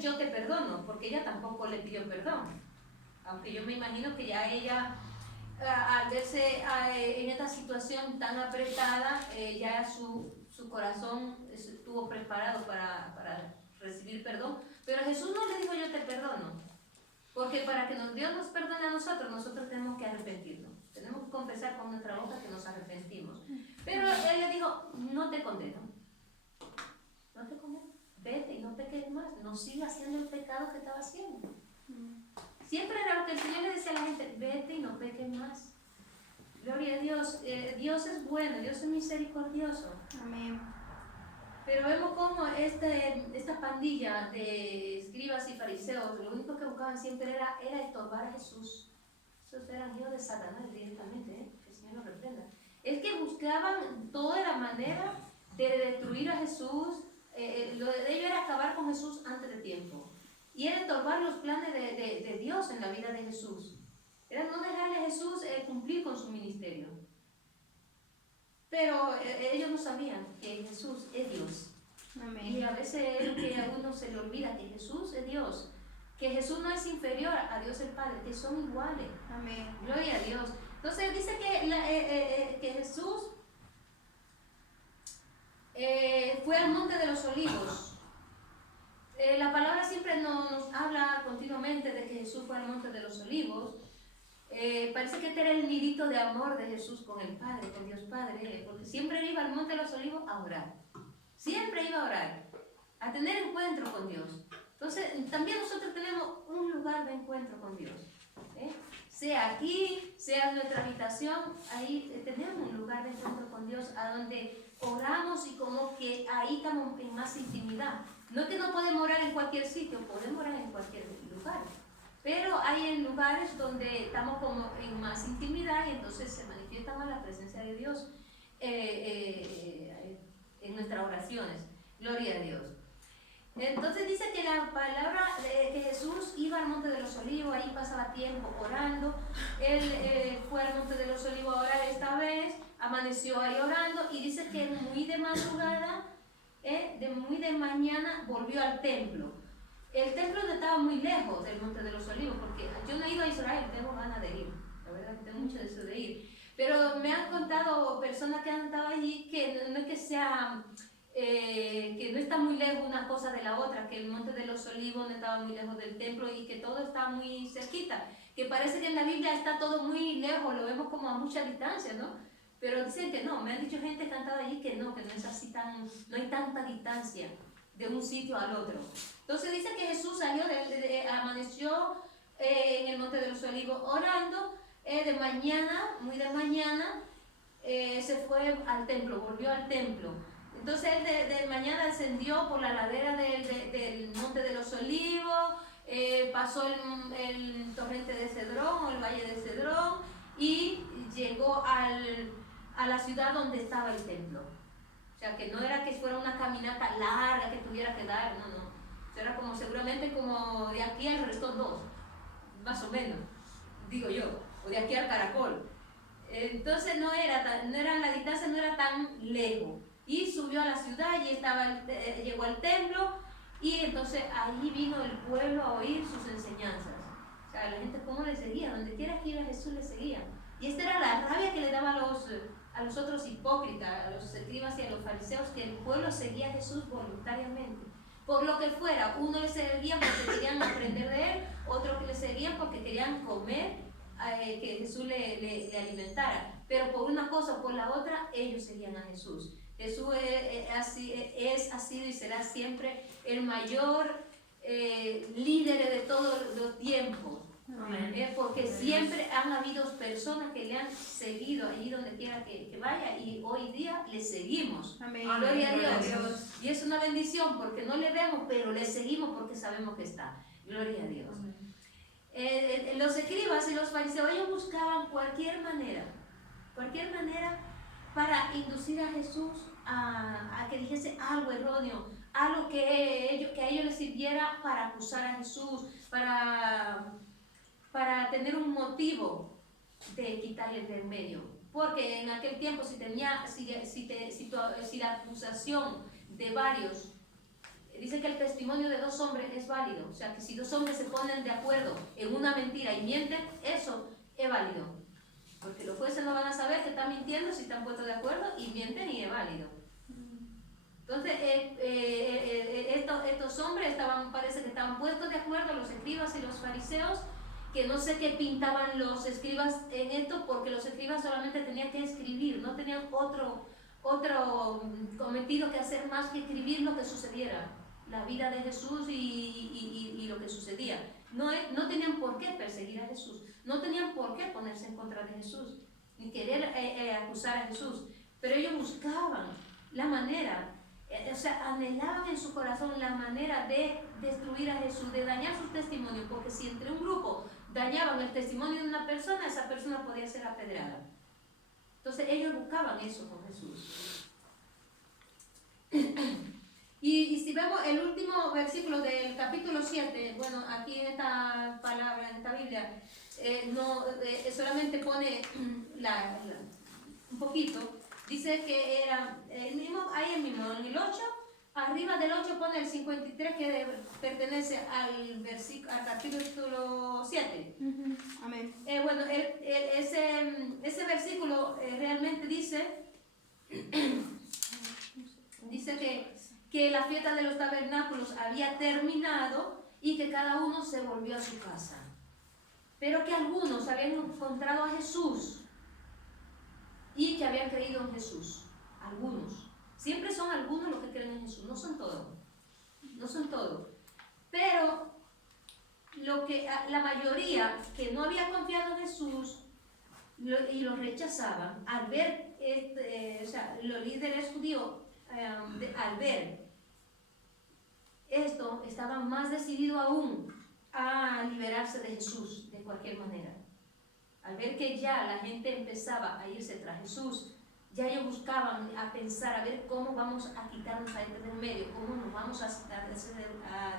yo te perdono, porque ella tampoco le pidió perdón. Aunque yo me imagino que ya ella, al verse en esta situación tan apretada, ya su corazón estuvo preparado para recibir perdón. Pero Jesús no le dijo yo te perdono, porque para que Dios nos perdone a nosotros tenemos que arrepentirnos. Tenemos que confesar con nuestra boca que nos arrepentimos. Pero Él le dijo, no te condeno. No te condeno. Vete y no peques más. No sigas haciendo el pecado que estaba haciendo. Siempre era lo que el Señor le decía a la gente, vete y no peques más. Gloria a Dios. Dios es bueno, Dios es misericordioso. Amén. Pero vemos cómo esta pandilla de escribas y fariseos, lo único que buscaban siempre era estorbar a Jesús. Esos eran hijos de Satanás directamente, que el Señor los reprenda. Es que buscaban toda la manera de destruir a Jesús. Lo de ellos era acabar con Jesús antes de tiempo. Y era estorbar los planes de Dios en la vida de Jesús. Era no dejarle a Jesús cumplir con su ministerio. Pero ellos no sabían que Jesús es Dios. Amén. Y a veces es lo que a uno se le olvida, que Jesús es Dios. Que Jesús no es inferior a Dios el Padre, que son iguales. Amén. Gloria a Dios. Entonces dice que Jesús fue al monte de los olivos. La palabra siempre nos habla continuamente de que Jesús fue al monte de los olivos. Parece que este era el nidito de amor de Jesús con el Padre, con Dios Padre, porque siempre iba al monte de los olivos a orar. Siempre iba a orar, a tener encuentro con Dios. Entonces, también nosotros tenemos un lugar de encuentro con Dios. Sea aquí, sea en nuestra habitación, ahí tenemos un lugar de encuentro con Dios, a donde oramos y como que ahí estamos en más intimidad. No es que no podemos orar en cualquier sitio, podemos orar en cualquier lugar. Pero hay en lugares donde estamos como en más intimidad y entonces se manifiesta más la presencia de Dios en nuestras oraciones. Gloria a Dios. Entonces dice que la palabra que Jesús iba al monte de los olivos, ahí pasaba tiempo orando. Él fue al monte de los olivos a orar esta vez, amaneció ahí orando y dice que muy de madrugada, muy de mañana volvió al templo. El templo no estaba muy lejos del monte de los olivos, porque yo no he ido a Israel, tengo ganas de ir, la verdad que tengo mucho deseo de ir. Pero me han contado personas que han estado allí que no es que sea... que no está muy lejos una cosa de la otra, que el monte de los olivos no estaba muy lejos del templo y que todo está muy cerquita, que parece que en la Biblia está todo muy lejos, lo vemos como a mucha distancia, ¿no? Pero dicen que no, me han dicho gente que ha estado allí que no es así no hay tanta distancia de un sitio al otro. Entonces dice que Jesús salió, amaneció en el monte de los olivos orando, de mañana, muy de mañana, se fue al templo, volvió al templo. Entonces él de mañana descendió por la ladera del monte de los olivos, pasó el torrente de Cedrón o el valle de Cedrón y llegó a la ciudad donde estaba el templo. O sea, que no era que fuera una caminata larga que tuviera que dar, no. Era como seguramente como de aquí al Restón 2, más o menos, digo yo, o de aquí al Caracol. Entonces la distancia no era tan lejos. Y subió a la ciudad y llegó al templo y entonces ahí vino el pueblo a oír sus enseñanzas. O sea, la gente cómo le seguía, donde quiera que iba Jesús le seguía. Y esta era la rabia que le daba a los otros hipócritas, a los escribas y a los fariseos, que el pueblo seguía a Jesús voluntariamente. Por lo que fuera, uno le seguía porque querían aprender de él, otros que le seguían porque querían comer, que Jesús le alimentara. Pero por una cosa o por la otra, ellos seguían a Jesús. Jesús ha sido y será siempre el mayor líder de todos los tiempos. Porque siempre han habido personas que le han seguido allí donde quiera que vaya y hoy día le seguimos. Amén. Gloria a Dios. Y es una bendición porque no le vemos, pero le seguimos porque sabemos que está. Gloria a Dios. Los escribas y los fariseos, ellos buscaban cualquier manera para inducir a Jesús a que dijese algo erróneo, algo que a ellos les sirviera para acusar a Jesús, para tener un motivo de quitarle del medio. Porque en aquel tiempo si la acusación de varios dice que el testimonio de 2 hombres es válido. O sea, que si 2 hombres se ponen de acuerdo en una mentira y mienten, eso es válido. Porque los jueces no van a saber que están mintiendo si están puestos de acuerdo y mienten y es válido. Entonces, estos hombres parece que estaban puestos de acuerdo, los escribas y los fariseos, que no sé qué pintaban los escribas en esto, porque los escribas solamente tenían que escribir, no tenían otro cometido que hacer más que escribir lo que sucediera, la vida de Jesús y lo que sucedía. No tenían por qué perseguir a Jesús, no tenían por qué ponerse en contra de Jesús, ni querer acusar a Jesús, pero ellos buscaban la manera, o sea, anhelaban en su corazón la manera de destruir a Jesús, de dañar su testimonio, porque si entre un grupo dañaban el testimonio de una persona, esa persona podía ser apedreada. Entonces ellos buscaban eso con Jesús. Y si vemos el último versículo del capítulo 7, bueno, aquí en esta palabra, en esta Biblia, solamente pone un poquito, dice que era ahí mismo, en el 8, arriba del 8 pone el 53 que pertenece al capítulo 7. Amén. Bueno, ese versículo realmente dice que la fiesta de los tabernáculos había terminado y que cada uno se volvió a su casa. Pero que algunos habían encontrado a Jesús y que habían creído en Jesús. Algunos. Siempre son algunos los que creen en Jesús, no son todos. No son todos. Pero la mayoría que no había confiado en Jesús y lo rechazaban, al ver, los líderes judíos, al ver esto, estaban más decididos aún a liberarse de Jesús de cualquier manera. Al ver que ya la gente empezaba a irse tras Jesús, ya ellos buscaban a pensar, a ver cómo vamos a quitarnos a este del medio, cómo nos vamos a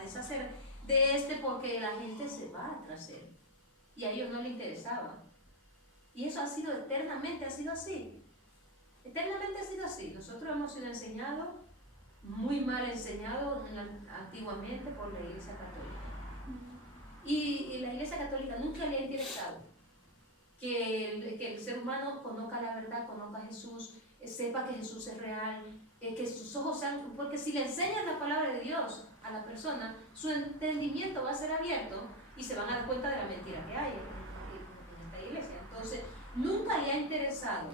deshacer de porque la gente se va tras él. Y a ellos no les interesaba. Y eso ha sido eternamente, ha sido así. Eternamente ha sido así. Nosotros hemos sido enseñados, muy mal enseñados antiguamente por la Iglesia Católica. Y la Iglesia Católica nunca le ha interesado que el ser humano conozca la verdad, conozca a Jesús, sepa que Jesús es real, que sus ojos sean, porque si le enseñan la palabra de Dios a la persona, su entendimiento va a ser abierto y se van a dar cuenta de la mentira que hay en esta iglesia. Entonces, nunca le ha interesado.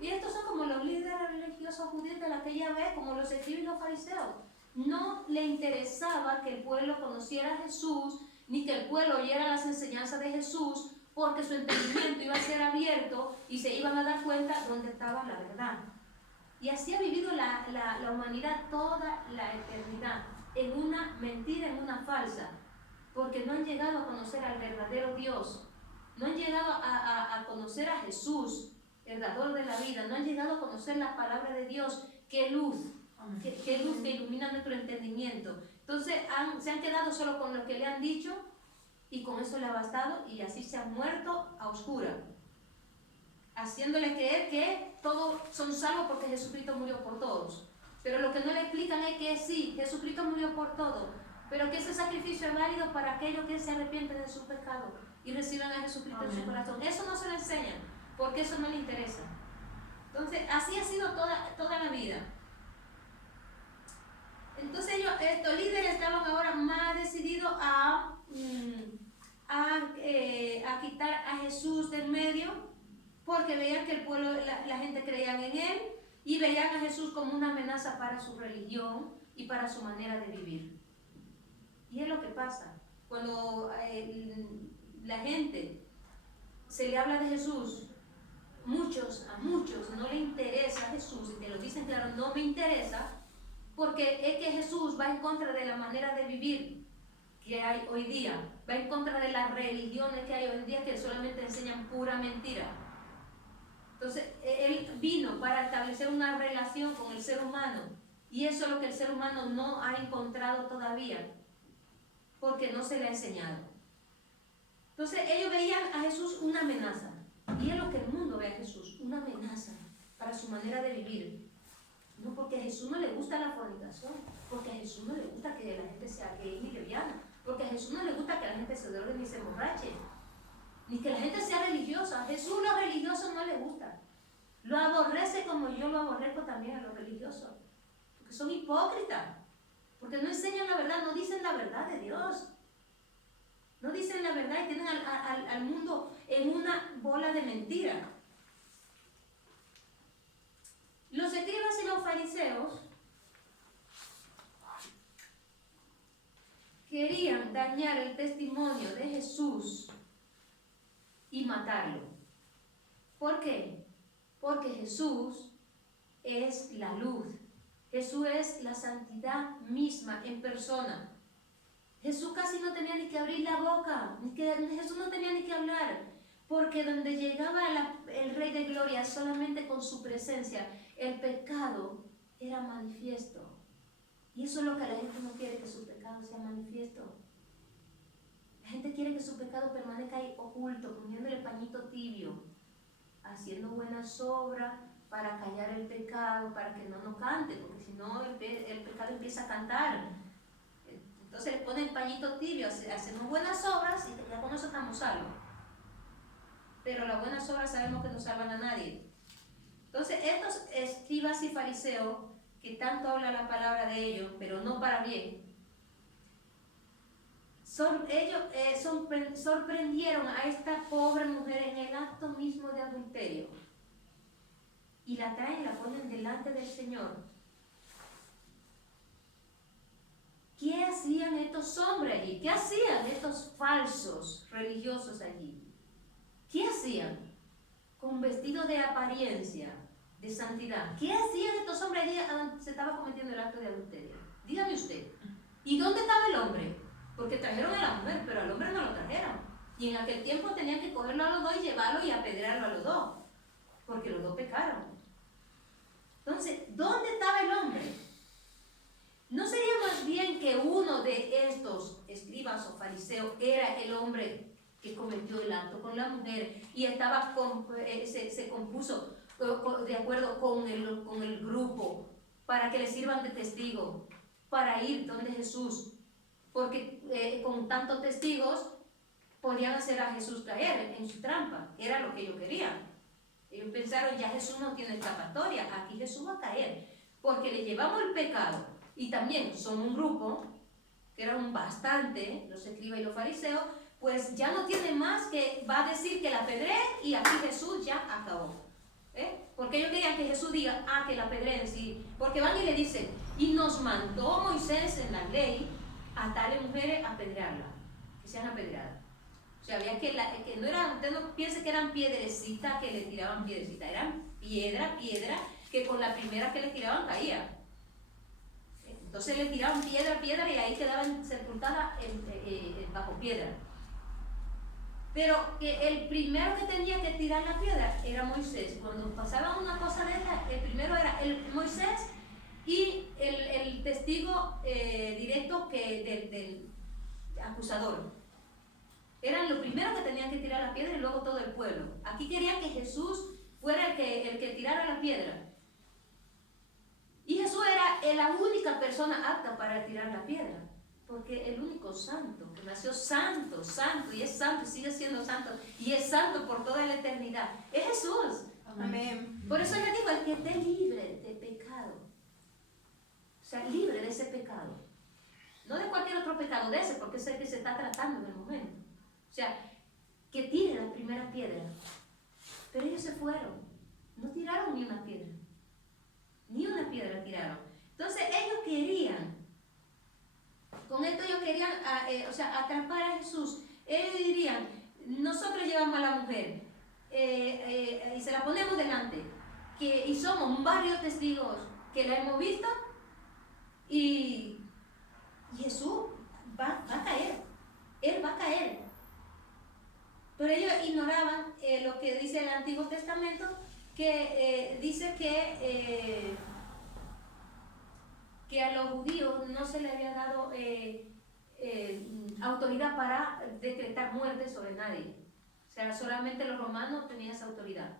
Y estos son como los líderes religiosos judíos de aquella vez, como los escribas y los fariseos. No le interesaba que el pueblo conociera a Jesús, ni que el pueblo oyera las enseñanzas de Jesús, porque su entendimiento iba a ser abierto y se iban a dar cuenta dónde estaba la verdad. Y así ha vivido la humanidad toda la eternidad, en una mentira, en una falsa, porque no han llegado a conocer al verdadero Dios, no han llegado a conocer a Jesús, el dador de la vida, no han llegado a conocer la palabra de Dios, qué luz, qué luz que ilumina nuestro entendimiento. Entonces se han quedado solo con lo que le han dicho, y con eso le ha bastado, y así se han muerto a oscuras, haciéndole creer que todos son salvos porque Jesucristo murió por todos. Pero lo que no le explican es que sí, Jesucristo murió por todos, pero que ese sacrificio es válido para aquellos que se arrepienten de sus pecados y reciben a Jesucristo en su corazón. Eso no se le enseña, porque eso no le interesa. Entonces, así ha sido toda la vida. Entonces estos líderes estaban ahora más decididos a quitar a Jesús del medio, porque veían que el pueblo, la gente creía en él, y veían a Jesús como una amenaza para su religión y para su manera de vivir. Y es lo que pasa cuando la gente se le habla de Jesús. A muchos no le interesa Jesús, y te lo dicen claro, no me interesa, porque es que Jesús va en contra de la manera de vivir que hay hoy día, va en contra de las religiones que hay hoy en día, que solamente enseñan pura mentira. Entonces, él vino para establecer una relación con el ser humano, y eso es lo que el ser humano no ha encontrado todavía, porque no se le ha enseñado. Entonces, ellos veían a Jesús una amenaza, y es lo que el mundo ve a Jesús, una amenaza para su manera de vivir. No porque Jesús no le gusta la fornicación, porque a Jesús no le gusta que la gente sea gay ni lesbiana, porque a Jesús no le gusta que la gente se drogue ni se emborrache, ni que la gente sea religiosa. A Jesús los religiosos no le gusta. Lo aborrece como yo lo aborrezco también a los religiosos, porque son hipócritas, porque no enseñan la verdad, no dicen la verdad de Dios. No dicen la verdad y tienen al mundo en una bola de mentira. Los escribas y los fariseos querían dañar el testimonio de Jesús y matarlo. ¿Por qué? Porque Jesús es la luz. Jesús es la santidad misma en persona. Jesús casi no tenía ni que abrir la boca, Jesús no tenía ni que hablar, porque donde llegaba el Rey de Gloria solamente con su presencia, el pecado era manifiesto. Y eso es lo que la gente no quiere, que su pecado sea manifiesto. La gente quiere que su pecado permanezca ahí oculto, poniéndole pañito tibio, haciendo buenas obras para callar el pecado, para que no cante, porque si no el pecado empieza a cantar. Entonces le ponen pañito tibio, hacemos buenas obras y ya con eso estamos salvos. Pero las buenas obras sabemos que no salvan a nadie. Entonces estos escribas y fariseos, que tanto habla la palabra de ellos, pero no para bien, sorprendieron a esta pobre mujer en el acto mismo de adulterio. Y la traen, la ponen delante del Señor. ¿Qué hacían estos hombres allí? ¿Qué hacían estos falsos religiosos allí? ¿Qué hacían? Con vestido de apariencia, de santidad. ¿Qué hacían estos hombres allí donde se estaba cometiendo el acto de adulterio? Dígame usted. ¿Y dónde estaba el hombre? Porque trajeron a la mujer, pero al hombre no lo trajeron. Y en aquel tiempo tenían que cogerlo a los dos y llevarlo y apedrearlo a los dos, porque los dos pecaron. Entonces, ¿dónde estaba el hombre? ¿No sería más bien que uno de estos escribas o fariseos era el hombre que cometió el acto con la mujer y estaba se compuso de acuerdo con el grupo para que le sirvan de testigo, para ir donde Jesús? Porque con tantos testigos podían hacer a Jesús caer en su trampa. Era lo que ellos querían. Ellos pensaron, ya Jesús no tiene escapatoria, aquí Jesús va a caer, porque le llevamos el pecado. Y también son un grupo, que eran bastante, los escribas y los fariseos, pues ya no tiene más que, va a decir que la apedree y aquí Jesús ya acabó. Porque ellos querían que Jesús diga, que la apedreen, sí. Porque van y le dicen, y nos mandó Moisés en la ley a tales mujeres a apedrearla, que sean apedreadas. O sea, había que no eran, usted no piense que eran piedrecitas que le tiraban piedrecitas, eran piedra, que con la primera que le tiraban caía. Entonces le tiraban piedra y ahí quedaban sepultadas bajo piedra. Pero que el primero que tenía que tirar la piedra era Moisés. Cuando pasaba una cosa de esta, el primero era Moisés y el testigo directo del acusador. Eran los primeros que tenían que tirar la piedra y luego todo el pueblo. Aquí querían que Jesús fuera el que tirara la piedra. Y Jesús era la única persona apta para tirar la piedra, porque el único santo, que nació santo, y es santo, y sigue siendo santo, y es santo por toda la eternidad, es Jesús. Amén. Por eso le digo, el que esté libre de pecado, o sea, libre de ese pecado, no de cualquier otro pecado, de ese, porque es el que se está tratando en el momento. O sea, que tire la primera piedra. Pero ellos se fueron, no tiraron ni una piedra. Ni una piedra tiraron. Entonces ellos querían, con esto ellos querían atrapar a Jesús. Ellos dirían, nosotros llevamos a la mujer y se la ponemos delante, y somos varios testigos que la hemos visto, y Jesús va a caer, Él va a caer. Pero ellos ignoraban lo que dice el Antiguo Testamento, que dice que a los judíos no se les había dado autoridad para decretar muerte sobre nadie. O sea, solamente los romanos tenían esa autoridad.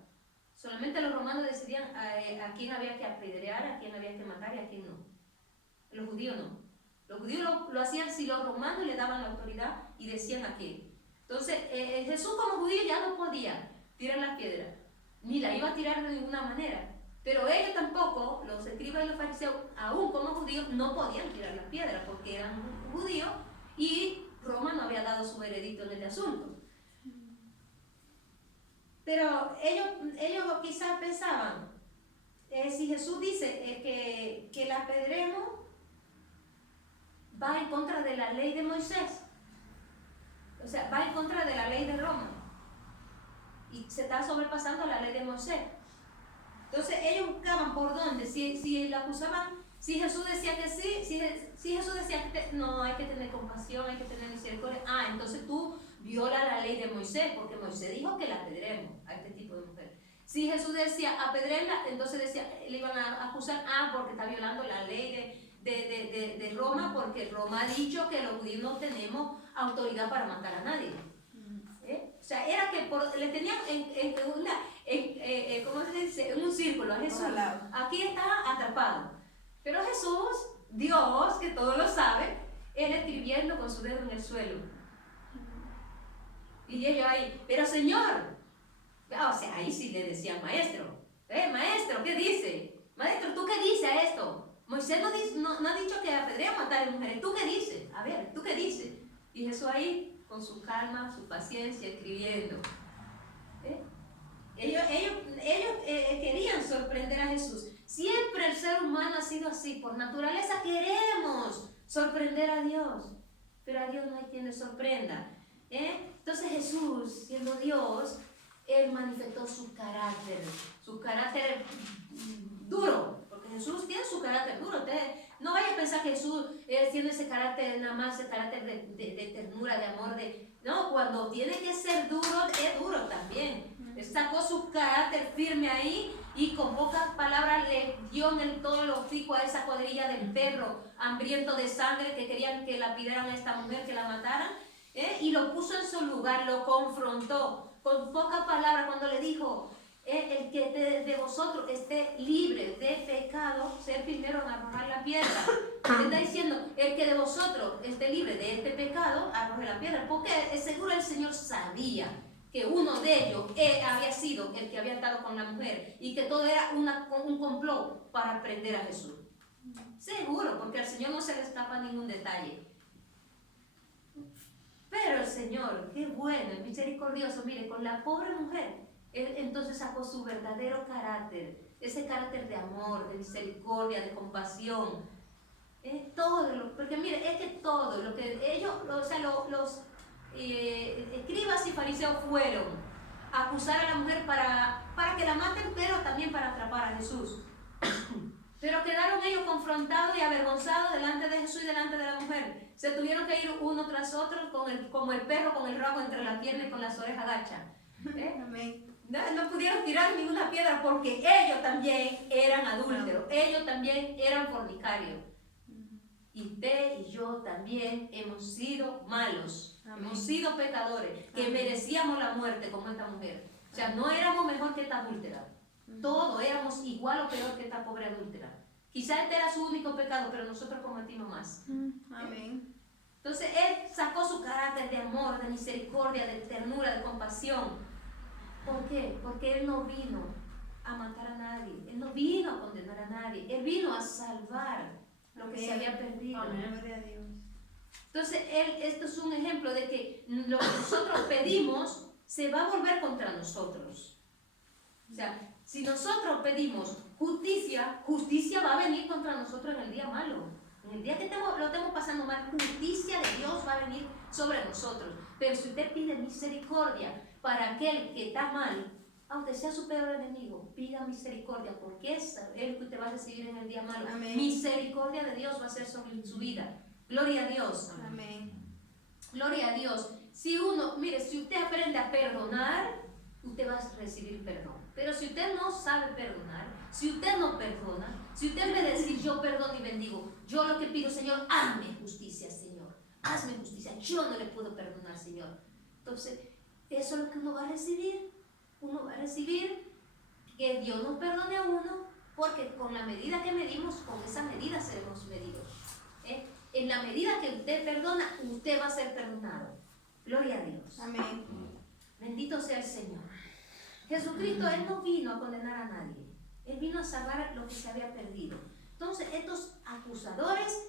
O Solamente los romanos decidían a quién había que apedrear, a quién había que matar y a quién no. Los judíos no. Los judíos lo hacían si los romanos le daban la autoridad y decían a quién. Entonces, Jesús como judío ya no podía tirar las piedras, ni la iba a tirar de ninguna manera. Pero ellos tampoco, los escribas y los fariseos, aún como judíos, no podían tirar las piedras porque eran judíos y Roma no había dado su veredicto en este asunto. Pero ellos quizás pensaban, si Jesús dice que la apedremos, va en contra de la ley de Moisés. O sea, va en contra de la ley de Roma. Y se está sobrepasando la ley de Moisés. Entonces ellos buscaban por dónde. Si lo acusaban, si Jesús decía que sí, si Jesús decía que no, hay que tener compasión, hay que tener misericordia. Entonces tú violas la ley de Moisés, porque Moisés dijo que la apedremos a este tipo de mujer. Si Jesús decía apedrenla, entonces le iban a acusar, porque está violando la ley de Roma, porque Roma ha dicho que los judíos no tenemos autoridad para matar a nadie. O sea, era que le tenían ¿cómo se dice? En un círculo a Jesús. Aquí estaba atrapado. Pero Jesús, Dios, que todo lo sabe, él escribiendo con su dedo en el suelo. Y ellos ahí, pero Señor, o sea, ahí sí le decían maestro, maestro, ¿qué dice? Maestro, ¿tú qué dices a esto? Moisés no ha dicho que apedreamos a matar a mujeres. ¿Tú qué dices? A ver, ¿tú qué dices? Y Jesús ahí, con su calma, su paciencia, escribiendo. Ellos querían sorprender a Jesús. Siempre el ser humano ha sido así. Por naturaleza queremos sorprender a Dios. Pero a Dios no hay quien le sorprenda. Entonces Jesús, siendo Dios, Él manifestó su carácter duro. Porque Jesús tiene su carácter duro. No vaya a pensar que Jesús tiene ese carácter, nada más ese carácter de ternura, de amor. No, cuando tiene que ser duro, es duro también. Sacó su carácter firme ahí y con pocas palabras le dio en todo el hocico a esa cuadrilla del perro hambriento de sangre que querían que lapidaran a esta mujer, que la mataran, y lo puso en su lugar, lo confrontó con pocas palabras cuando le dijo, el que de vosotros esté libre de pecado, ser primero en arrojar la piedra. Le está diciendo, el que de vosotros esté libre de este pecado, arroje la piedra, porque seguro el Señor sabía que uno de ellos había sido el que había estado con la mujer y que todo era un complot para prender a Jesús. Seguro, porque al Señor no se le escapa ningún detalle. Pero el Señor, qué bueno, es misericordioso, mire, con la pobre mujer, Él entonces sacó su verdadero carácter, ese carácter de amor, de misericordia, de compasión. Porque mire, es que todo lo que ellos, o sea, los escribas y fariseos fueron a acusar a la mujer para que la maten, pero también para atrapar a Jesús. Pero quedaron ellos confrontados y avergonzados delante de Jesús y delante de la mujer. Se tuvieron que ir uno tras otro como el perro con el rabo entre las piernas y con las orejas agachas. No pudieron tirar ninguna piedra porque ellos también eran adúlteros, ellos también eran fornicarios. Y usted y yo también hemos sido malos. Amén. Hemos sido pecadores, que Amén. Merecíamos la muerte como esta mujer. O sea, no éramos mejor que esta adúltera. Todos éramos igual o peor que esta pobre adúltera. Quizá este era su único pecado, pero nosotros cometimos más. Amén. Entonces Él sacó su carácter de amor, de misericordia, de ternura, de compasión. ¿Por qué? Porque Él no vino a matar a nadie. Él no vino a condenar a nadie. Él vino a salvar lo que se había perdido. Amén. Entonces, esto es un ejemplo de que lo que nosotros pedimos se va a volver contra nosotros. O sea, si nosotros pedimos justicia, justicia va a venir contra nosotros en el día malo. En el día que lo estemos pasando mal, justicia de Dios va a venir sobre nosotros. Pero si usted pide misericordia para aquel que está mal, aunque sea su peor enemigo, pida misericordia, porque es el que usted va a recibir en el día malo. Amén. Misericordia de Dios va a ser sobre su vida. Gloria a Dios. Amén. Gloria a Dios. Si usted aprende a perdonar, usted va a recibir perdón. Pero si usted no sabe perdonar, si usted no perdona, si usted en vez de decir yo perdono y bendigo, yo lo que pido, Señor, hazme justicia, Señor. Hazme justicia. Yo no le puedo perdonar, Señor. Entonces, eso es lo que uno va a recibir. Uno va a recibir que Dios nos perdone a uno, porque con la medida que medimos, con esa medida seremos medidos. En la medida que usted perdona, usted va a ser perdonado. Gloria a Dios. Amén. Bendito sea el Señor. Jesucristo, Él no vino a condenar a nadie. Él vino a salvar lo que se había perdido. Entonces, estos acusadores,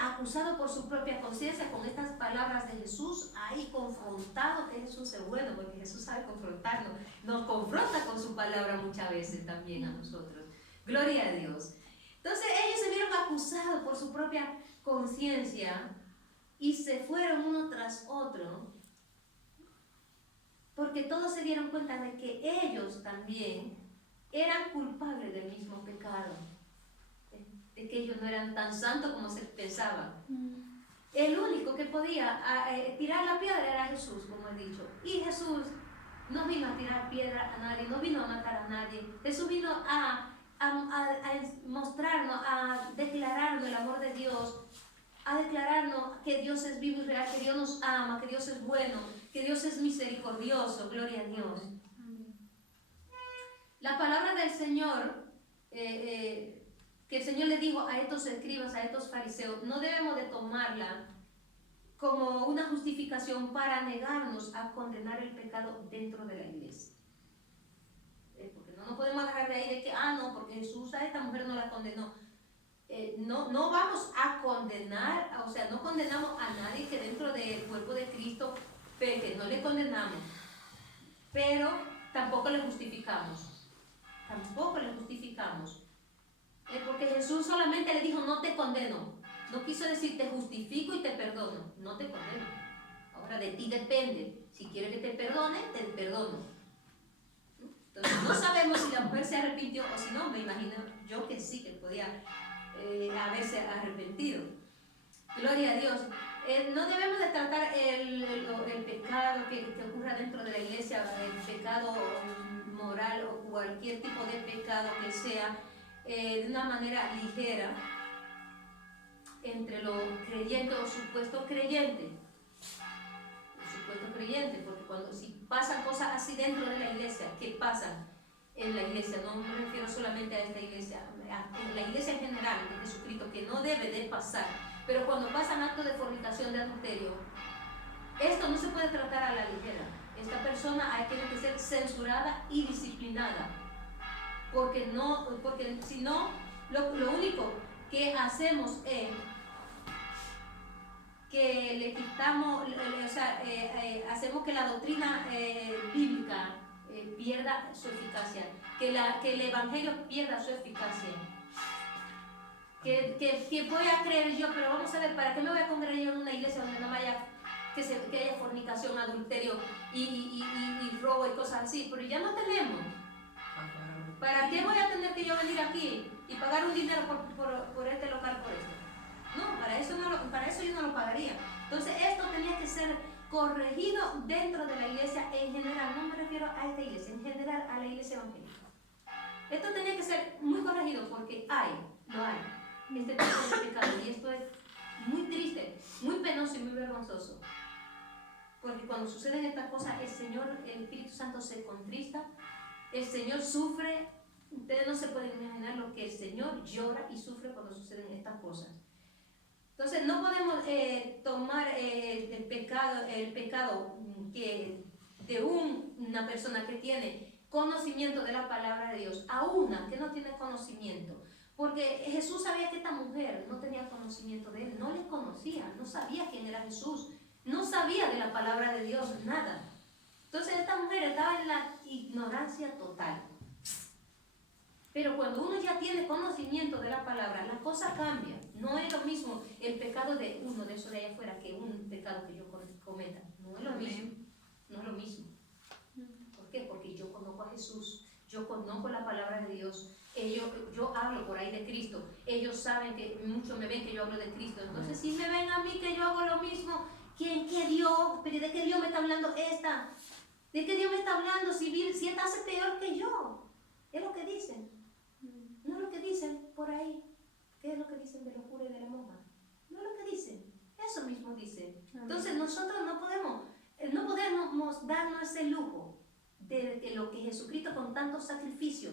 acusados por su propia conciencia con estas palabras de Jesús, ahí confrontado, que Jesús es bueno, porque Jesús sabe confrontarnos. Nos confronta con su palabra muchas veces también a nosotros. Gloria a Dios. Entonces, ellos se vieron acusados por su propia conciencia y se fueron uno tras otro, porque todos se dieron cuenta de que ellos también eran culpables del mismo pecado, de que ellos no eran tan santos como se pensaba. El único que podía tirar la piedra era Jesús, como he dicho, y Jesús no vino a tirar piedra a nadie, no vino a matar a nadie. Jesús vino a mostrarnos, a declararnos el amor de Dios, a declararnos que Dios es vivo y real, que Dios nos ama, que Dios es bueno, que Dios es misericordioso. Gloria a Dios. La palabra del Señor, que el Señor le dijo a estos escribas, a estos fariseos, no debemos de tomarla como una justificación para negarnos a condenar el pecado dentro de la iglesia. Porque no nos podemos agarrar de ahí de que, no, porque Jesús a esta mujer no la condenó. No vamos a condenar, o sea, no condenamos a nadie que dentro del cuerpo de Cristo peque, no le condenamos, pero tampoco le justificamos. Porque Jesús solamente le dijo, no te condeno. No quiso decir, te justifico y te perdono. No te condeno. Ahora de ti depende. Si quieres que te perdone, te perdono. Entonces no sabemos si la mujer se arrepintió o si no. Me imagino yo que sí, que podía haberse arrepentido. Gloria a Dios. No debemos de tratar el pecado que ocurra dentro de la iglesia, el pecado moral o cualquier tipo de pecado que sea, de una manera ligera entre los creyentes o supuestos creyentes. Porque si pasan cosas así dentro de la iglesia, ¿qué pasan en la iglesia? No me refiero solamente a esta iglesia, en la iglesia en general de Jesucristo, que no debe de pasar. Pero cuando pasan actos de fornicación, de adulterio, esto no se puede tratar a la ligera. Esta persona tiene que ser censurada y disciplinada. Porque si no, lo único que hacemos es que le quitamos, hacemos que la doctrina bíblica pierda su eficacia, que el evangelio pierda su eficacia. Que voy a creer yo, pero vamos a ver, ¿para qué me voy a congregar yo en una iglesia donde no haya que haya fornicación, adulterio y robo y cosas así? Pero ya no tenemos. ¿Para qué voy a tener que yo venir aquí y pagar un dinero por este local, por esto? No, para eso yo no lo pagaría. Entonces esto tenía que ser corregido dentro de la iglesia en general. No me refiero a esta iglesia, en general a la iglesia evangélica. Esto tenía que ser muy corregido porque lo hay. Este tipo de pecado, y esto es muy triste, muy penoso y muy vergonzoso, porque cuando suceden estas cosas el Espíritu Santo se contrista, el Señor sufre. Ustedes no se pueden imaginar lo que el Señor llora y sufre cuando suceden estas cosas. Entonces no podemos tomar el pecado que de una persona que tiene conocimiento de la palabra de Dios a una que no tiene conocimiento. Porque Jesús sabía que esta mujer no tenía conocimiento de él, no le conocía, no sabía quién era Jesús, no sabía de la palabra de Dios, nada. Entonces esta mujer estaba en la ignorancia total. Pero cuando uno ya tiene conocimiento de la palabra, la cosa cambia. No es lo mismo el pecado de uno de esos de allá afuera que un pecado que yo cometa. No es lo mismo. No es lo mismo. ¿Por qué? Porque yo conozco a Jesús, yo conozco la palabra de Dios. Yo hablo por ahí de Cristo. Ellos saben que muchos me ven que yo hablo de Cristo. Entonces, si me ven a mí que yo hago lo mismo, ¿de qué Dios me está hablando esta? ¿De qué Dios me está hablando si esta hace peor que yo? Es lo que dicen. No es lo que dicen por ahí. ¿Qué es lo que dicen de locura y de la monja? No es lo que dicen. Eso mismo dicen. Entonces, nosotros no podemos darnos ese lujo de que lo que Jesucristo con tanto sacrificio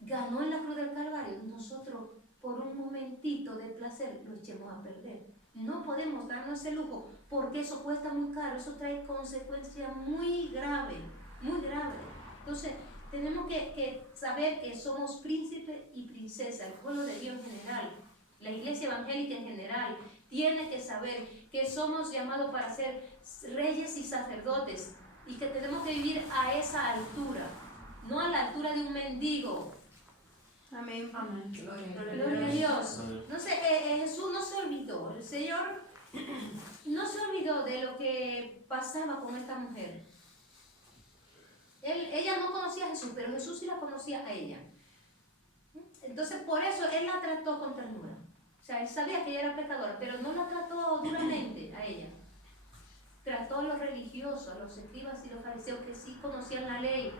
ganó en la cruz del Calvario, nosotros por un momentito de placer lo echemos a perder. No podemos darnos ese lujo porque eso cuesta muy caro, eso trae consecuencias muy graves, muy graves. Entonces, tenemos que saber que somos príncipes y princesas, el pueblo de Dios en general, la iglesia evangélica en general, tiene que saber que somos llamados para ser reyes y sacerdotes y que tenemos que vivir a esa altura, no a la altura de un mendigo. Amén. Amén. Gloria a Dios. No sé, Jesús no se olvidó, el Señor no se olvidó de lo que pasaba con esta mujer. Ella no conocía a Jesús, pero Jesús sí la conocía a ella. Entonces, por eso Él la trató con ternura. O sea, Él sabía que ella era pecadora, pero no la trató duramente a ella. Trató a los religiosos, a los escribas y los fariseos que sí conocían la ley.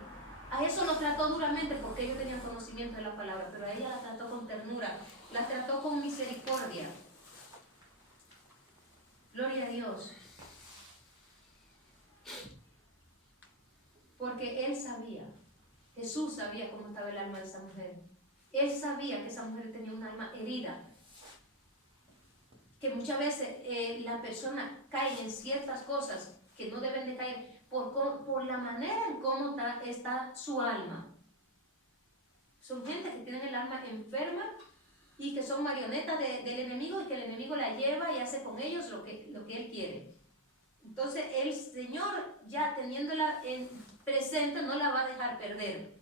A eso lo trató duramente porque ellos tenían conocimiento de la palabra, pero a ella la trató con ternura, la trató con misericordia. Gloria a Dios. Porque Él sabía, Jesús sabía cómo estaba el alma de esa mujer. Él sabía que esa mujer tenía un alma herida. Que muchas veces la persona cae en ciertas cosas que no deben de caer por la manera en cómo está su alma. Son gente que tienen el alma enferma y que son marionetas del enemigo y que el enemigo la lleva y hace con ellos lo que Él quiere. Entonces el Señor, ya teniéndola presente, no la va a dejar perder.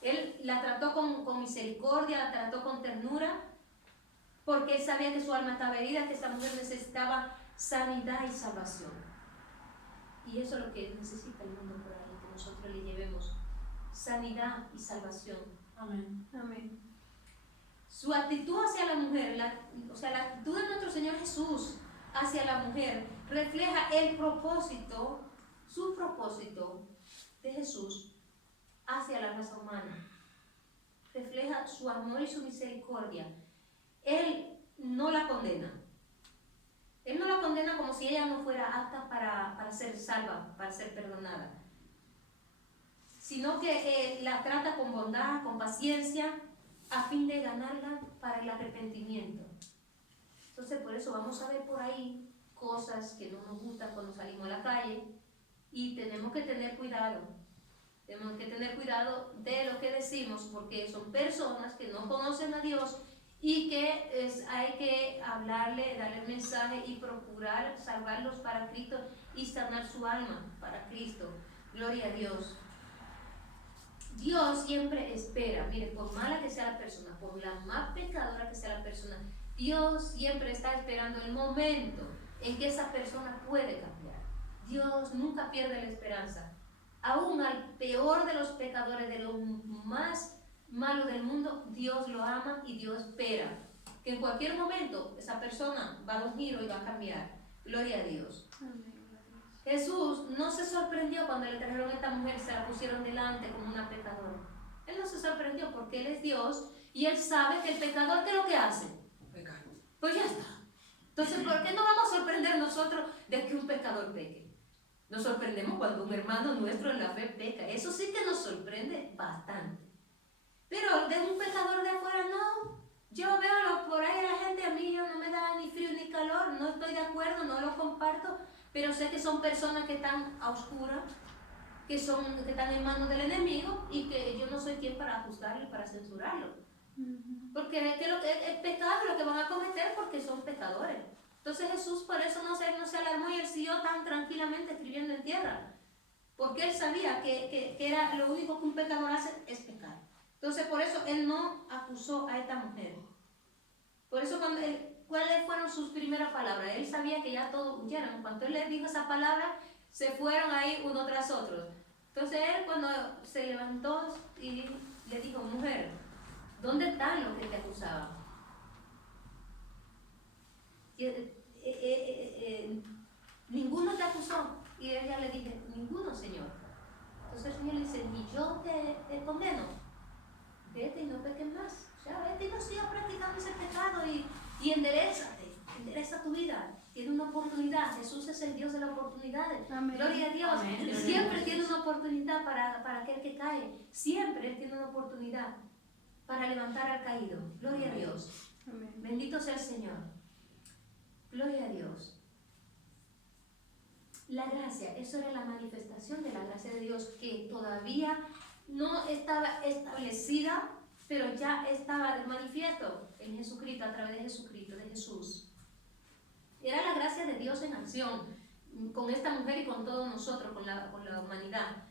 Él la trató con misericordia, la trató con ternura, porque Él sabía que su alma estaba herida, que esta mujer necesitaba sanidad y salvación. Y eso es lo que necesita el mundo por ahí, que nosotros le llevemos sanidad y salvación. Amén. Amén. Su actitud hacia la mujer, la actitud de nuestro Señor Jesús hacia la mujer, refleja el propósito, su propósito de Jesús hacia la raza humana. Refleja su amor y su misericordia. Él no la condena. Él no la condena como si ella no fuera apta para ser salva, para ser perdonada. Sino que la trata con bondad, con paciencia, a fin de ganarla para el arrepentimiento. Entonces, por eso vamos a ver por ahí cosas que no nos gustan cuando salimos a la calle y tenemos que tener cuidado. Tenemos que tener cuidado de lo que decimos porque son personas que no conocen a Dios y que hay que hablarle, darle el mensaje y procurar salvarlos para Cristo y sanar su alma para Cristo. Gloria a Dios. Dios siempre espera, mire, por mala que sea la persona, por la más pecadora que sea la persona, Dios siempre está esperando el momento en que esa persona puede cambiar. Dios nunca pierde la esperanza. Aún al peor de los pecadores, de los más malos del mundo, Dios lo ama y Dios espera que en cualquier momento esa persona va a dar un giro y va a cambiar. Gloria a Dios. Amén. Jesús no se sorprendió cuando le trajeron a esta mujer y se la pusieron delante como una pecadora. Él no se sorprendió porque Él es Dios y Él sabe que el pecador, ¿qué es lo que hace? Pecar. Pues ya está. Entonces, ¿por qué no vamos a sorprender nosotros de que un pecador peque? Nos sorprendemos cuando un hermano nuestro en la fe peca. Eso sí que nos sorprende bastante. Pero de un pecador de afuera, no. Yo veo por ahí a la gente, a mí no me da ni frío ni calor, no estoy de acuerdo, no lo comparto, pero sé que son personas que están a oscuras, que están en manos del enemigo y que yo no soy quien para juzgarlo y para censurarlo. Porque es pecado lo que van a cometer porque son pecadores. Entonces Jesús por eso no se alarmó y Él siguió tan tranquilamente escribiendo en tierra. Porque Él sabía que era lo único que un pecador hace es pecar. Entonces por eso Él no acusó a esta mujer. Por eso ¿cuáles fueron sus primeras palabras? Él sabía que ya todos huyeron. Cuando Él les dijo esa palabra, se fueron ahí uno tras otro. Entonces Él cuando se levantó y le dijo, mujer, ¿dónde están los que te acusaban? Ninguno te acusó. Y ella le dice, ninguno, Señor. Entonces el Señor le dice, ni yo te condeno. Vete y no peques más. O sea, vete y no sigas practicando ese pecado y endereza tu vida. tiene una oportunidad. Jesús es el Dios de las oportunidades. Amén. Gloria a Dios. Amén. Siempre tiene una oportunidad para aquel que cae. Siempre Él tiene una oportunidad para levantar al caído. Gloria a Dios. Amén. Bendito sea el Señor. Gloria a Dios. La gracia, eso era la manifestación de la gracia de Dios que todavía no estaba establecida, pero ya estaba de manifiesto en Jesucristo, a través de Jesucristo, de Jesús. Era la gracia de Dios en acción, con esta mujer y con todos nosotros, con la humanidad.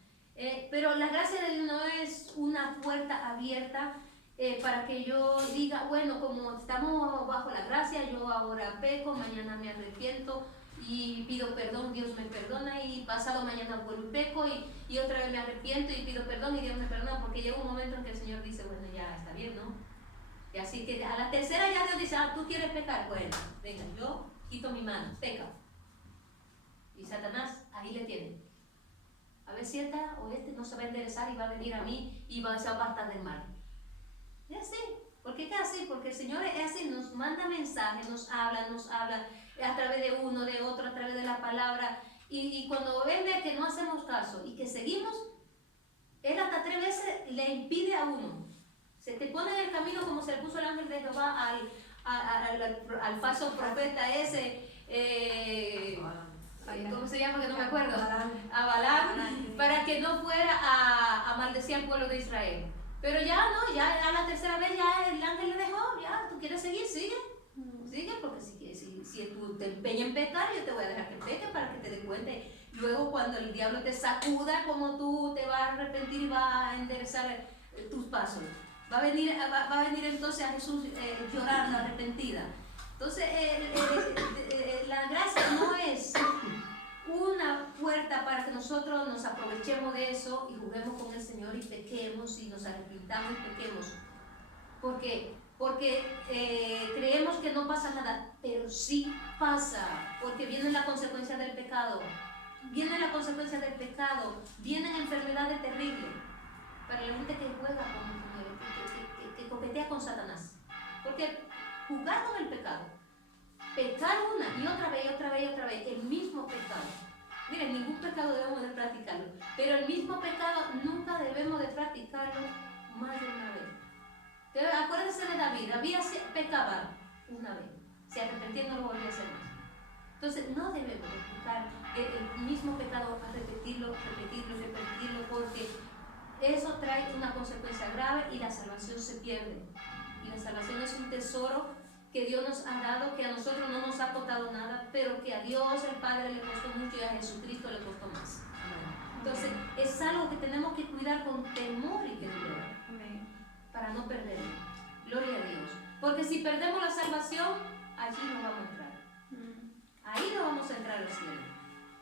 Pero la gracia de Dios no es una puerta abierta para que yo diga, bueno, como estamos bajo la gracia, yo ahora peco, mañana me arrepiento y pido perdón, Dios me perdona, y pasado mañana vuelvo y peco y otra vez me arrepiento y pido perdón y Dios me perdona, porque llega un momento en que el Señor dice, bueno, ya está bien, ¿no? Y así que a la tercera ya Dios dice, tú quieres pecar, bueno, venga, yo quito mi mano, peca. Y Satanás ahí le tiene. A ver si esta o este no se va a enderezar y va a venir a mí y se va a apartar del mal. Es así. ¿Por qué es así? Porque el Señor es así, nos manda mensajes, nos habla a través de uno, de otro, a través de la palabra. Y cuando Él ve que no hacemos caso y que seguimos, Él hasta 3 veces le impide a uno. Se te pone en el camino como se le puso el ángel de Jehová al falso profeta ese, ¿cómo se llama? Que no me acuerdo. A Balaam, para que no fuera a maldecir al pueblo de Israel. Pero ya no, ya a la tercera vez ya el ángel le dejó, ya, tú quieres seguir, sigue, porque si tú te empeñas en pecar, yo te voy a dejar que peques para que te des cuenta. Luego cuando el diablo te sacuda, como tú te vas a arrepentir y vas a enderezar tus pasos. Va a venir entonces a Jesús llorando, arrepentida. Entonces la gracia no es una puerta para que nosotros nos aprovechemos de eso y juguemos con el Señor y pequemos y nos arrepintamos y pequemos. ¿Por qué? Porque creemos que no pasa nada, pero sí pasa, porque viene la consecuencia del pecado. Vienen enfermedades terribles para la gente que juega que coquetea con Satanás. Porque jugar con el pecado, pecar una y otra vez, el mismo pecado. Miren, ningún pecado debemos de practicarlo, pero el mismo pecado nunca debemos de practicarlo más de una vez. Entonces, acuérdense de David pecaba una vez, se arrepentía y no lo volvía a hacer más. Entonces, no debemos de practicar el mismo pecado, a repetirlo, porque eso trae una consecuencia grave y la salvación se pierde. Y la salvación es un tesoro que Dios nos ha dado, que a nosotros no nos ha costado nada, pero que a Dios el Padre le costó mucho y a Jesucristo le costó más. Entonces, es algo que tenemos que cuidar con temor y temor para no perderlo. Gloria a Dios. Porque si perdemos la salvación, allí no vamos a entrar. Ahí no vamos a entrar al cielo.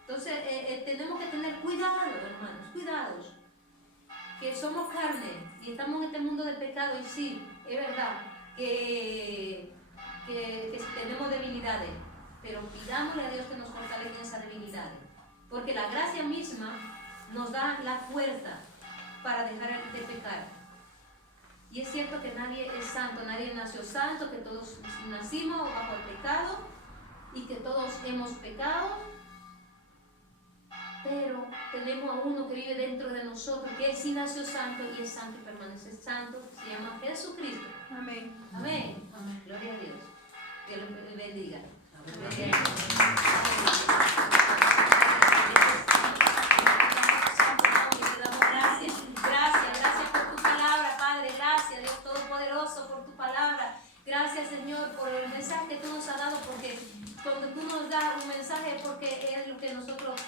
Entonces, tenemos que tener cuidado, hermanos, cuidados. Que somos carne y estamos en este mundo de pecado, y sí, es verdad que tenemos debilidades, pero pidámosle a Dios que nos fortalezca en esas debilidades, porque la gracia misma nos da la fuerza para dejar de pecar. Y es cierto que nadie es santo, nadie nació santo, que todos nacimos bajo el pecado y que todos hemos pecado, pero tenemos a uno que vive dentro de nosotros, que él sí nació santo y es santo y permanece santo, se llama Jesucristo. Amén. Amén. Amén. Gloria a Dios. Dios los bendiga. Amén. Gracias por tu palabra, Padre. Gracias, Dios Todopoderoso, por tu palabra. Gracias, Señor, por el mensaje que tú nos has dado, porque cuando tú nos das un mensaje es porque es lo que nosotros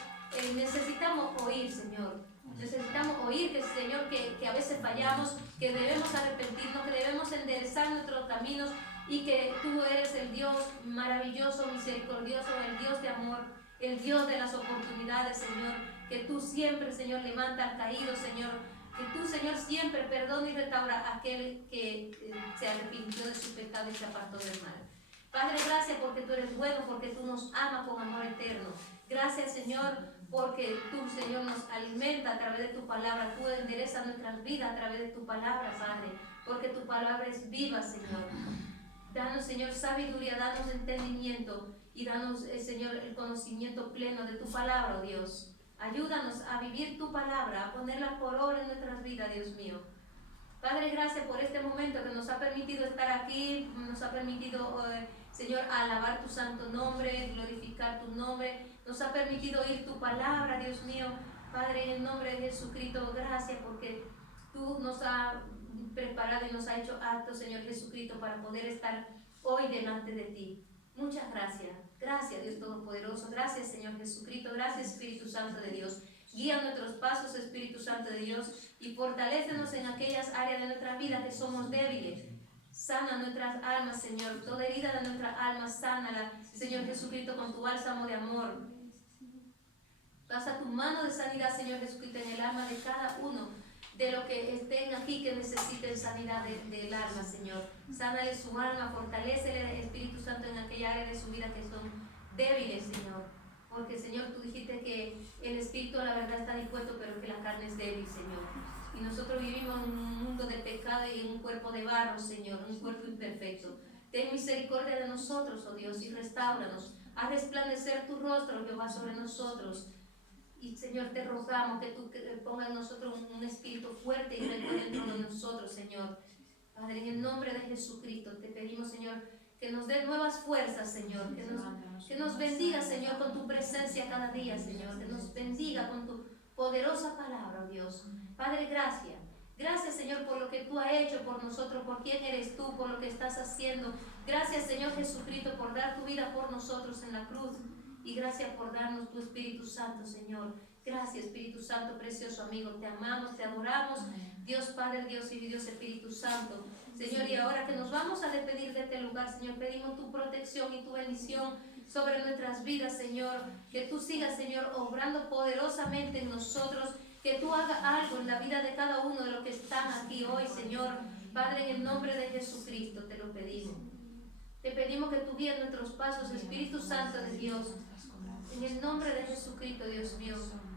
necesitamos oír, Señor. Necesitamos oír que, Señor, que a veces fallamos, que debemos arrepentirnos, que debemos enderezar nuestros caminos y que tú eres el Dios maravilloso, misericordioso, el Dios de amor, el Dios de las oportunidades, Señor. Que tú siempre, Señor, levanta al caído, Señor. Que tú, Señor, siempre perdona y restaura a aquel que se arrepintió de su pecado y se apartó del mal. Padre, gracias porque tú eres bueno, porque tú nos amas con amor eterno. Gracias, Señor, porque tú, Señor, nos alimenta a través de tu palabra. Tú enderezas nuestras vidas a través de tu palabra, Padre, porque tu palabra es viva, Señor. Danos, Señor, sabiduría, danos entendimiento y y danos, Señor, el conocimiento pleno de tu palabra, oh Dios. Ayúdanos a vivir tu palabra, a ponerla por obra en nuestras vidas, Dios mío. Padre, gracias por este momento que nos ha permitido estar aquí, nos ha permitido, Señor, alabar tu santo nombre, glorificar tu nombre, nos ha permitido oír tu palabra, Dios mío. Padre, en el nombre de Jesucristo, gracias porque tú nos has preparado y nos has hecho aptos, Señor Jesucristo, para poder estar hoy delante de ti. Muchas gracias. Gracias, Dios Todopoderoso. Gracias, Señor Jesucristo. Gracias, Espíritu Santo de Dios. Guía nuestros pasos, Espíritu Santo de Dios, y fortalécenos en aquellas áreas de nuestra vida que somos débiles. Sana nuestras almas, Señor. Toda herida de nuestra alma, sánala, Señor Jesucristo, con tu bálsamo de amor. Pasa tu mano de sanidad, Señor Jesucristo, en el alma de cada uno de los que estén aquí que necesiten sanidad del alma, Señor. Sánale su alma, fortalécele, Espíritu Santo, en aquella área de su vida que son débiles, Señor. Porque, Señor, tú dijiste que el espíritu a la verdad está dispuesto, pero que la carne es débil, Señor. Y nosotros vivimos en un mundo de pecado y en un cuerpo de barro, Señor, un cuerpo imperfecto. Ten misericordia de nosotros, oh Dios, y restáuranos. Haz resplandecer tu rostro, Jehová, sobre nosotros. Y, Señor, te rogamos que tú pongas en nosotros un espíritu fuerte y recto dentro de nosotros, Señor. Padre, en el nombre de Jesucristo, te pedimos, Señor, que nos dé nuevas fuerzas, Señor, que nos bendiga, Señor, con tu presencia cada día, Señor, que nos bendiga con tu poderosa palabra, oh Dios. Padre, gracias. Gracias, Señor, por lo que tú has hecho por nosotros, por quién eres tú, por lo que estás haciendo. Gracias, Señor Jesucristo, por dar tu vida por nosotros en la cruz. Y gracias por darnos tu Espíritu Santo, Señor. Gracias, Espíritu Santo, precioso amigo. Te amamos, te adoramos. Dios Padre, Dios y Dios Espíritu Santo. Señor, y ahora que nos vamos a despedir de este lugar, Señor, pedimos tu protección y tu bendición sobre nuestras vidas, Señor. Que tú sigas, Señor, obrando poderosamente en nosotros. Que tú hagas algo en la vida de cada uno de los que están aquí hoy, Señor. Padre, en el nombre de Jesucristo te lo pedimos. Te pedimos que tú guíes nuestros pasos, Espíritu Santo de Dios. En el nombre de Jesucristo, Dios mío.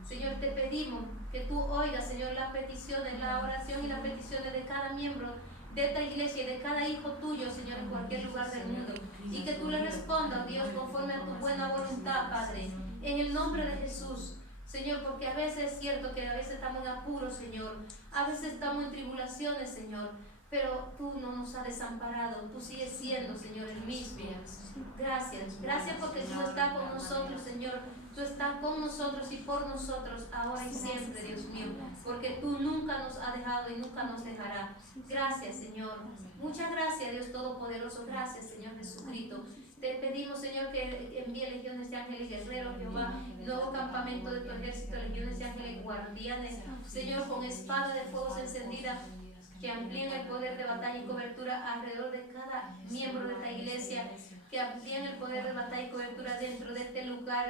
Señor, te pedimos que tú oigas, Señor, las peticiones, la oración y las peticiones de cada miembro de esta iglesia y de cada hijo tuyo, Señor, en cualquier lugar del mundo. Y que tú le respondas, Dios, conforme a tu buena voluntad, Padre. En el nombre de Jesús. Señor, porque a veces es cierto que a veces estamos en apuros, Señor. A veces estamos en tribulaciones, Señor. Pero tú no nos has desamparado. Tú sigues siendo, Señor, el mismo. Gracias. Gracias porque tú estás con nosotros, Señor. Tú estás con nosotros y por nosotros ahora y siempre, Dios mío. Porque tú nunca nos has dejado y nunca nos dejarás. Gracias, Señor. Muchas gracias, Dios Todopoderoso. Gracias, Señor Jesucristo. Te pedimos, Señor, que envíe legiones de ángeles guerreros, Jehová, nuevo campamento de tu ejército, legiones de ángeles guardianes, Señor, con espada de fuego encendida, que amplíen el poder de batalla y cobertura alrededor de cada miembro de esta iglesia, que amplíen el poder de batalla y cobertura dentro de este lugar,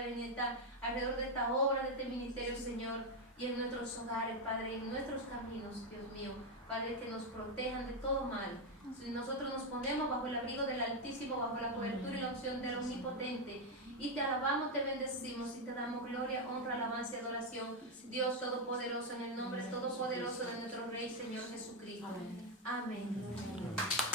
alrededor de esta obra, de este ministerio, Señor, y en nuestros hogares, Padre, en nuestros caminos, Dios mío, Padre, que nos protejan de todo mal. Si nosotros nos ponemos bajo el abrigo del Altísimo, bajo la cobertura y la opción del Omnipotente, y te alabamos, te bendecimos y te damos gloria, honra, alabanza y adoración, Dios Todopoderoso, en el nombre todopoderoso de nuestro Rey, Señor Jesucristo. Amén. Amén.